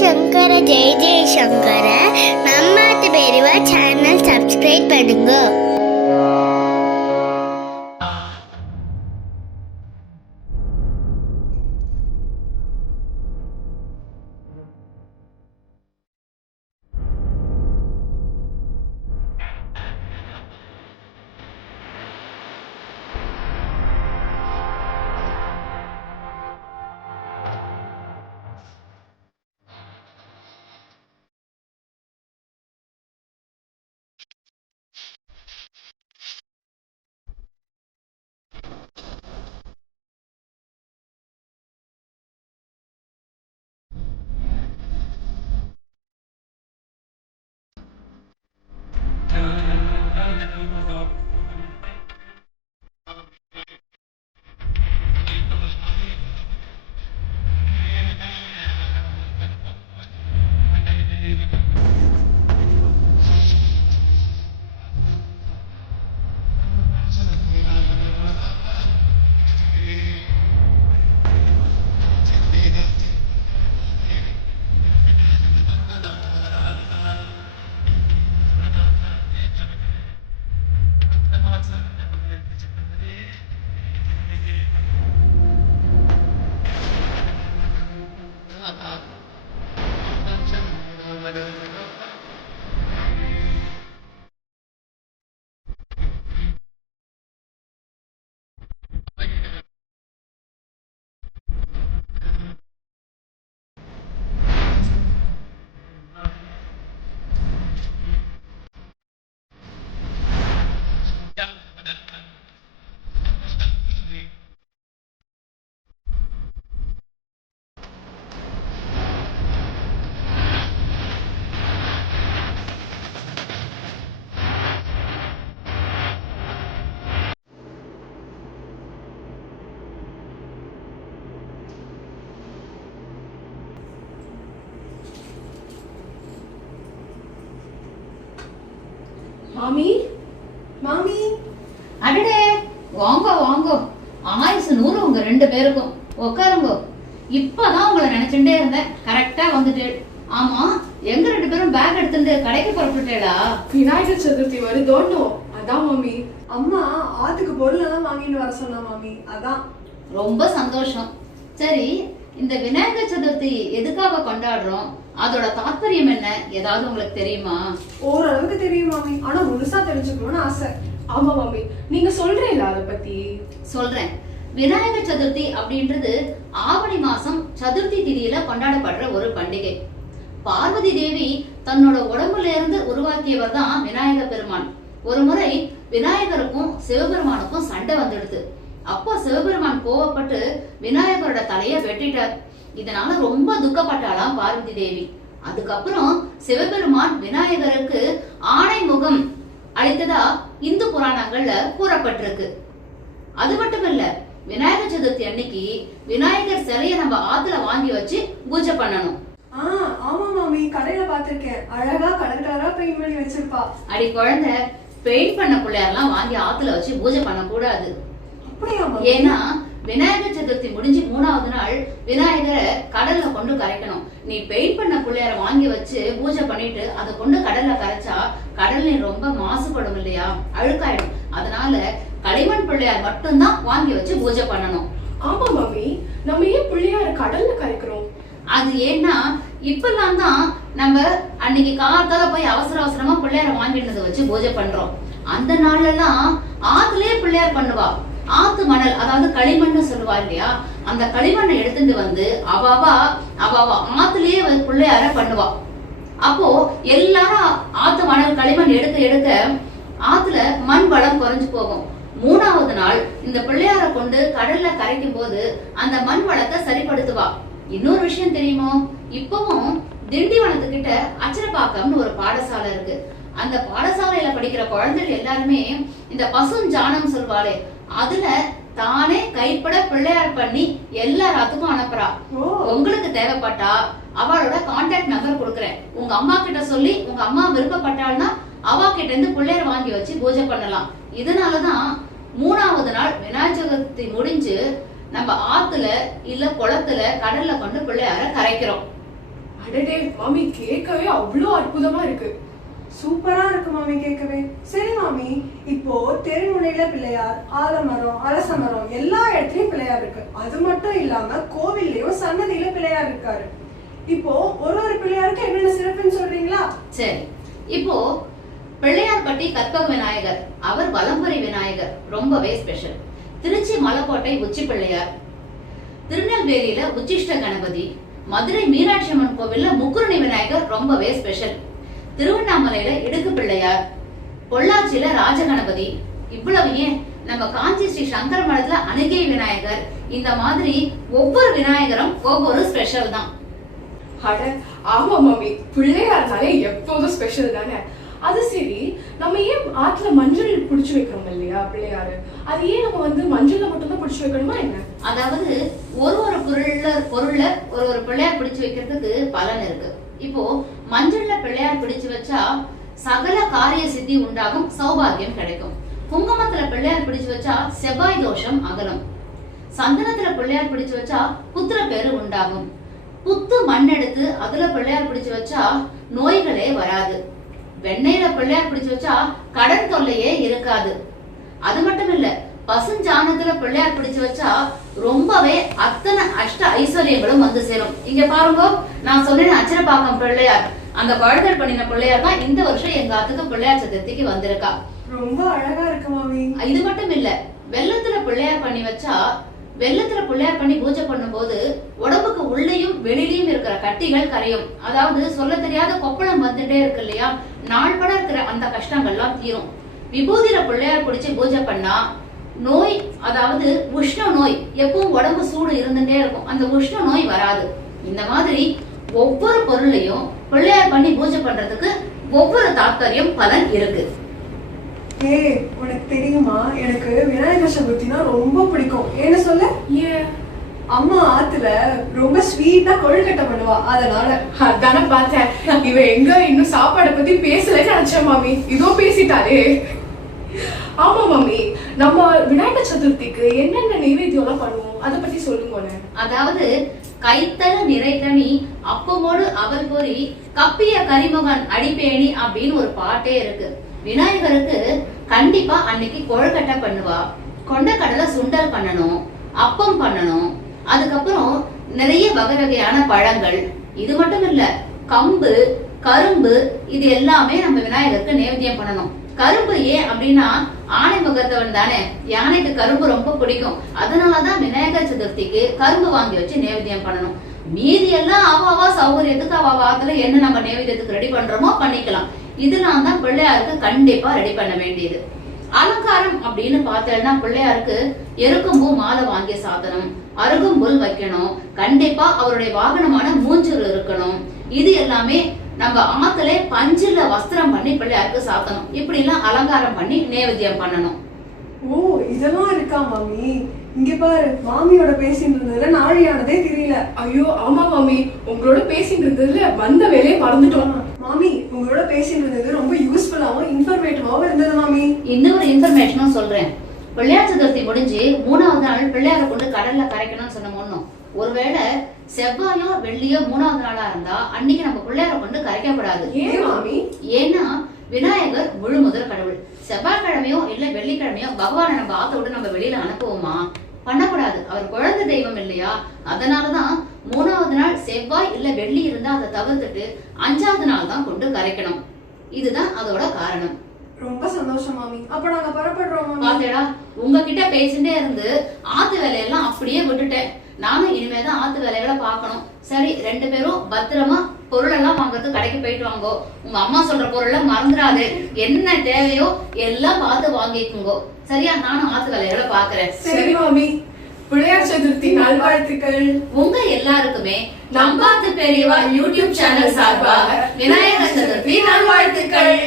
சங்கர ஜெய ஜெய சங்கர. நம்ம பெரியவா channel subscribe பண்ணுங்க. மாமி மாமி அடடே, வாங்க வாங்க. ஆயுசு 100 உங்க 2 பேருக்கும். உட்காருங்க. இப்பதான் உங்களை நினைச்சுட்டே இருந்தேன். கரெக்டா வந்துட்டு. ஆமா, எங்க 2 பேரும் பேக் எடுத்துட்டு கடைக்கு புறப்பட்டுட்டேடா? விநாயகர் சதுர்த்தி வருதோன்னு அதான் மாமி. அம்மா ஆத்துக்கு பொருள் எல்லாம் வாங்கிட்டு வர சொன்னா மாமி. அதான். ரொம்ப சந்தோஷம். சரி, இந்த விநாயகர் சதுர்த்தி எதுக்காக கொண்டாடுறோம்? அதோட தாற்பயம் என்ன? ஏதாவது உங்களுக்கு தெரியுமா? ஓரளவுக்கு தெரியும் மாமி, ஆனா முழுசா தெரிஞ்சுக்கணும்னு ஆசை. ஆமா மாமி, நீங்க சொல்றீங்களா அத பத்தி? சொல்றேன். விநாயகர் சதுர்த்தி அப்படின்றது ஆவணி மாசம் சதுர்த்தி திதியில கொண்டாடப்படுற ஒரு பண்டிகை. பார்வதி தேவி தன்னோட உடம்புல இருந்து உருவாக்கியவர் தான் விநாயக பெருமான். ஒரு முறை விநாயகருக்கும் சிவபெருமானுக்கும் சண்டை வந்துடுது. அப்போ சிவபெருமான் கோவப்பட்டு விநாயகரோட தலைய வெட்டிட்டார். இதனால ரொம்ப துக்கப்பட்டாளாம் பார்வதி தேவி. அதுக்கப்புறம் சிவபெருமான் விநாயகருக்கு ஆணை முகம் அளித்ததா இந்து புராணங்கள்ல கூறப்பட்டிருக்கு. அது மட்டும் இல்ல, விநாயகர் சதுர்த்தி அன்னைக்கு விநாயகர் சிலைய நம்ம ஆத்துல வாங்கி வச்சு பூஜை பண்ணணும். ஆமா மாமி, கடையில பாத்திருக்கேன். அழகா கலர் கலரா பெயிண்ட் பண்ணி வச்சிருப்பா. அடி குழந்தை, பெயிண்ட் பண்ண பிள்ளையாரெல்லாம் வாங்கி ஆத்துல வச்சு பூஜை பண்ண கூடாது. ஏன்னா விநாயகர் சதுர்த்தி முடிஞ்சு 3வது நாள் விநாயகரை கடல்ல கொண்டு கரைக்கணும். நீ பெயிண்ட் பண்ண பிள்ளையார வாங்கி வச்சு பூஜை பண்ணிட்டு அதை கொண்டு கடல்ல கரைச்சா கடல் நீர் ரொம்ப மாசுபடும் இல்லையா, அழுக்காயிடும். அதனால களிமண் பிள்ளையார் மட்டும்தான் வாங்கி வச்சு பூஜை பண்ணணும். ஆமா மாமி, நம்ம ஏன் பிள்ளையார கடல்ல கரைக்கிறோம்? அது ஏன்னா இப்பெல்லாம் தான் நம்ம அன்னைக்கு காலத்தால போய் அவசர அவசரமா பிள்ளையார வாங்கிட்டு வச்சு பூஜை பண்றோம். அந்த நாள்ல எல்லாம் ஆத்துலயே பிள்ளையார் பண்ணுவா. ஆத்து மணல், அதாவது களிமண் சொல்லுவா இல்லையா, அந்த களிமண்ணை எடுத்துட்டு வந்து அவாவா ஆத்துலயே பிள்ளையார பண்ணுவா. அப்போ எல்லாரும் ஆத்து மணல் களிமண் எடுக்க எடுக்க ஆத்துல மண் வளம் குறைஞ்சு போகும். 3வது நாள் இந்த பிள்ளையார கொண்டு கடல்ல கரைக்கும் போது அந்த மண் வளத்தை சரிப்படுத்துவா. இன்னொரு விஷயம் தெரியுமோ, இப்பவும் திண்டிவனத்துக்கிட்ட அச்சரப்பாக்கம்னு ஒரு பாடசாலை இருக்கு. அந்த பாடசாலையில படிக்கிற குழந்தைகள் எல்லாருமே இந்த பசுஞ்சாணம் சொல்வாளே, அதுல தானே கைப்பட பிள்ளையார் பண்ணி எல்லாத்துக்கும் அனுப்புறா. உங்களுக்கு தேவைப்பட்டா அவளோட கான்டாக்ட் நம்பர் கொடுக்குறேன். உங்க அம்மா கிட்ட சொல்லி உங்க அம்மா விருப்பப்பட்டாள்னா அவ கிட்ட இருந்து பிள்ளையார் வாங்கி வச்சு பூஜை பண்ணலாம். இதனாலதான் 3வது நாள் விநாயகர் சதுர்த்தி முடிஞ்சு நம்ம ஆத்துல இல்ல குளத்துல கடல்ல கொண்டு பிள்ளையார கரைக்கிறோம். அடடே மாமி, கேட்கவே அவ்வளோ அற்புதமா இருக்கு. சூப்பரா இருக்கு மாமி கேட்கவே. சரி மாமி, இப்போ தெருமுனையில பிள்ளையார், ஆலமரம், அரசமரம் எல்லா இடத்துலயும் பிள்ளையார் இருக்கு. அது மட்டும் இல்லாம கோவில்லயும் சன்னதியில பிள்ளையார் இருக்காரு. இப்போ ஒரு ஒரு பிள்ளையாருக்கு என்னென்ன சிறப்புன்னு சொல்றீங்களா? சரி, இப்போ பிள்ளையார்பட்டி கற்பக விநாயகர், அவர் வலம்புரி விநாயகர், ரொம்பவே ஸ்பெஷல். திருச்சி மலைக்கோட்டை உச்சி பிள்ளையார், திருநெல்வேலியில உச்சிஷ்ட கணபதி, மதுரை மீனாட்சி அம்மன் கோவில்ல முக்குருணி விநாயகர் ரொம்பவே ஸ்பெஷல். திருவண்ணாமலையில இடுக்கு பிள்ளையார், பொள்ளாச்சியில ராஜகணபதி, இவ்வளவு ஏன் நம்ம காஞ்சி ஸ்ரீ சங்கர மடத்துல அணுகை விநாயகர், இந்த மாதிரி ஒவ்வொரு விநாயகரும் ஒவ்வொரு ஸ்பெஷல் தான். அட ஆமா மாமி, பிள்ளையார்னாலே எப்போதும் ஸ்பெஷல் தானே. அது சரி, நம்ம ஏன் ஆத்துல மஞ்சள் புடிச்சு வைக்கிறோம் இல்லையா பிள்ளையாரு, அது ஏன் நம்ம மஞ்சள்ல மட்டும் தான் புடிச்சு வைக்கணுமா என்ன? அதாவது ஒரு ஒரு பொருள்ல ஒரு ஒரு பிள்ளையார் பிடிச்சு வைக்கிறதுக்கு பலன் இருக்கு. இப்போ மஞ்சள்ல பிள்ளையார் பிடிச்சு வச்சா சகல காரிய சித்தி உண்டாகும், சௌபாகியம் கிடைக்கும். குங்குமத்துல பிள்ளையார் பிடிச்சு வச்சா செவ்வாய் தோஷம் அகலும். சந்தனத்துல பிள்ளையார் பிடிச்சு வச்சா புத்திர பேரு உண்டாகும். புத்து மண் எடுத்து அதுல பிள்ளையார் பிடிச்சு வச்சா நோய்களே வராது. வெண்ணெயில பிள்ளையார் பிடிச்சு வச்சா கடன் தொல்லையே இருக்காது. அது மட்டும் இல்ல, பசுஞ்சாணத்துல பிள்ளையார் பிடிச்சு வச்சா ரொம்பவே அத்தனை அஷ்ட ஐஸ்வர்யங்களும் வந்து சேரும். இங்க பாருங்க, நான் சொன்னேன் அச்சரப்பாக்கம் பிள்ளையார், அந்த பழுதல் பண்ணின பிள்ளையார் தான் இந்த வருஷம் எங்க ஆத்துக்கு பிள்ளையார் சதுர்த்திக்கு வந்திருக்கா. ரொம்ப அழகா இருக்கு மாமி. இது மட்டும் இல்ல, வெள்ளத்துல பிள்ளையார் பண்ணி வச்சா, வெள்ளத்துல பிள்ளையார் பண்ணி பூஜை பண்ணும் போது உடம்புக்கு உள்ளேயும் வெளியிலயும் இருக்கிற கட்டிகள் கரையும். அதாவது சொல்ல தெரியாத கொப்பளம் வந்துட்டே இருக்கு இல்லையா, நாள்பட இருக்கிற அந்த கஷ்டங்கள்லாம் தீரும். விபூதியில பிள்ளையார் பிடிச்சு பூஜை பண்ணா நோய், அதாவது உஷ்ண நோய், எப்பவும் உடம்பு சூடு இருந்துட்டே இருக்கும், அந்த உஷ்ண நோய் வராது. இந்த மாதிரி ஒவ்வொரு பொருளையும் பிள்ளையார் பண்ணி பூஜை பண்றதுக்கு ஒவ்வொரு தாத்பரியம் பலன் இருக்கு. உனக்கு தெரியுமா, எனக்கு விநாயகர் சதுர்த்தினா ரொம்ப பிடிக்கும். ஏன்னு சொல்ல? ஏன்? அம்மா ஆத்துல ரொம்ப ஸ்வீட்டா கொழுக்கட்டை பண்ணுவா, அதனால. அதான பார்த்தேன், இவ எங்க இன்னும் சாப்பாடை பத்தி பேசலன்னு நினைச்சேன் மாமி, இதோ பேசிட்டாரே. ஆமா மாமி, நம்ம விநாயகர் சதுர்த்திக்கு என்னென்ன நைவேத்தியம் எல்லாம் பண்ணுவோம், அதை பத்தி சொல்லுங்க. அதாவது கைத்தல நிறைத்தனி அப்பமோடு அவல் பொறி கப்பிய கரிமுகன் அடிப்பேணி அப்படின்னு ஒரு பாட்டே இருக்கு. விநாயகருக்கு கண்டிப்பா அன்னைக்கு கொழுக்கட்டை பண்ணுவா, கொண்டக்கடலை சுண்டல் பண்ணணும், அப்பம் பண்ணணும், அதுக்கப்புறம் நிறைய வகை வகையான பழங்கள். இது மட்டும் இல்ல, கம்பு, கரும்பு, இது எல்லாமே நம்ம விநாயகருக்கு நைவேத்தியம் பண்ணணும். கரும்பு ஏன் அப்படின்னா ஆணை முகத்தவன் தானே, யானைக்கு கரும்பு ரொம்ப பிடிக்கும், அதனாலதான் விநாயகர் சதுர்த்திக்கு கரும்பு வாங்கி வச்சு நைவேத்தியம் பண்ணணும். மீதி எல்லாம் அவாவா சௌகரியத்துக்கு அவாத்துல என்ன நம்ம நைவேத்தியத்துக்கு ரெடி பண்றோமோ பண்ணிக்கலாம். இதெல்லாம் தான் பிள்ளையாருக்கு கண்டிப்பா ரெடி பண்ண வேண்டியது. அலங்காரம் அப்படின்னு பார்த்தேன்னா பிள்ளையாருக்கு எருக்கும்பூ மாலை வாங்கி சாத்தணும், அருகும்புல் வைக்கணும், கண்டிப்பா அவருடைய வாகனமான மூஞ்சூர் இருக்கணும். இது எல்லாமே நம்ம ஆத்துல பஞ்சுல வஸ்திரம் பண்ணி பிள்ளையாருக்கு சாத்தணும். இப்படி எல்லாம் அலங்காரம் பண்ணி நைவேத்தியம் பண்ணணும். ஓ, இதெல்லாம் இருக்கா மாமி? இங்க பாரு, மாமியோட பேசிட்டு இருந்ததுல நாழியானதே தெரியல. ஐயோ ஆமா மாமி, உங்களோட பேசிட்டு இருந்ததுல வந்த வேலையை மறந்துட்டோம். மாமி, உங்களோட பேசிட்டு இருந்தது ரொம்ப யூஸ்ஃபுல்லாவும் இன்ஃபர்மேட்டிவாவும் இருந்தது மாமி. இன்னொரு இன்ஃபர்மேஷனும் சொல்றேன். பிள்ளையார் சதுர்த்தி முடிஞ்சு 3வது நாள் பிள்ளையாரை கொண்டு கடல்ல கரைக்கணும்னு சொன்னோம். ஒருவேளை செவ்வாயோ வெள்ளியோ 3வது நாளா இருந்தா அன்னைக்கு நம்ம பிள்ளையாரை கொண்டு கரைக்க கூடாது. ஏன் மாமி? ஏன்னா விநாயகர் முழு முதல் கடவுள். செவ்வாய்க்கிழமையோ இல்ல வெள்ளிக்கிழமையோ பகவானை நம்ம ஆத்த விட்டு நம்ம வெளியில அனுப்புவோமா? பண்ணக்கூடாது. அவர் குழந்தை தெய்வம் இல்லையா, அதனாலதான் 3வது நாள் செவ்வாய் இல்ல வெள்ளி இருந்தா அதை தவிர்த்துட்டு 5வது நாள் தான் கொண்டு கரைக்கணும். இதுதான் அதோட காரணம். ரொம்ப சந்தோஷம் மாமி. அப்ப நாங்க புறப்படுறோம் மாமி. பாத்தேடா, உங்ககிட்ட பேசிட்டே இருந்து ஆத்து வேலையெல்லாம் அப்படியே விட்டுட்டேன். நானும் இனிமேதான் ஆத்து வேலைகளை பார்க்கணும். சரி, 2 பேரும் பத்திரமா பொருள் எல்லாம் வாங்குறது கடைக்கு போயிட்டு வாங்கோ. உங்க அம்மா சொல்ற பொருளை மறந்துடாது. என்ன தேவையோ எல்லாம் பார்த்து வாங்கிக்குங்கோ. சரியா? நானும் ஆத்து வேலைகளை பாக்குறேன். சரி மாமி, பிள்ளையார் சதுர்த்தி நல்வாழ்த்துக்கள். உங்க எல்லாருக்குமே நம்பாத்து பெரியவா யூடியூப் சேனல் சார்பாக விநாயகர் சதுர்த்தி நல்வாழ்த்துக்கள்.